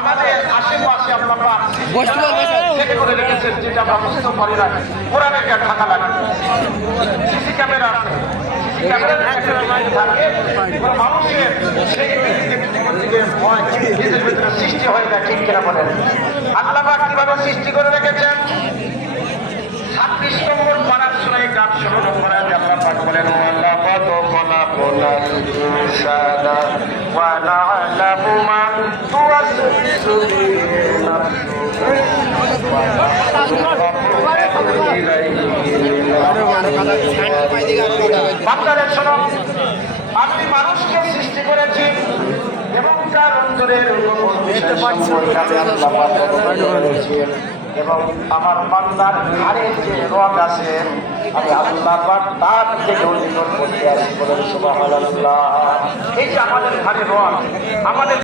আমাদের আশেপাশে আল্লাহ পাক সেট করে রেখেছেন, যেটা আমরা বুঝতে পারি না। কোরআনের জ্ঞান থাকা লাগে, সিসি ক্যামেরা আছে, সিসি ক্যামেরা থাকে, মানুষের সেই থেকে ভয় নিজের ভিতরে সৃষ্টি হয় না। ঠিক কিনা বলেন? আল্লাহ পাক কিভাবে সৃষ্টি করে রেখেছেন? 26 নম্বর পারার সূরা গান শুরু করা যায়। আল্লাহ পাক বলেন, ওয়ালাকাদ খলাকনাল ইনসানা ওয়া না'লামু মা তুওয়াসওয়িসু বিহি নাফসুহু বান্দারে শোনো, আমি মানুষকে সৃষ্টি করেছি এবং তার অন্তরের এবং আমার বান্দার ঘাড়ের যে রগ আছে, আমি আল্লাহ পাক তার থেকে অধিকর করতে আসি। বলেন সুবহানাল্লাহ। এই যে আমাদের ঘাড়ের রগ, আমাদের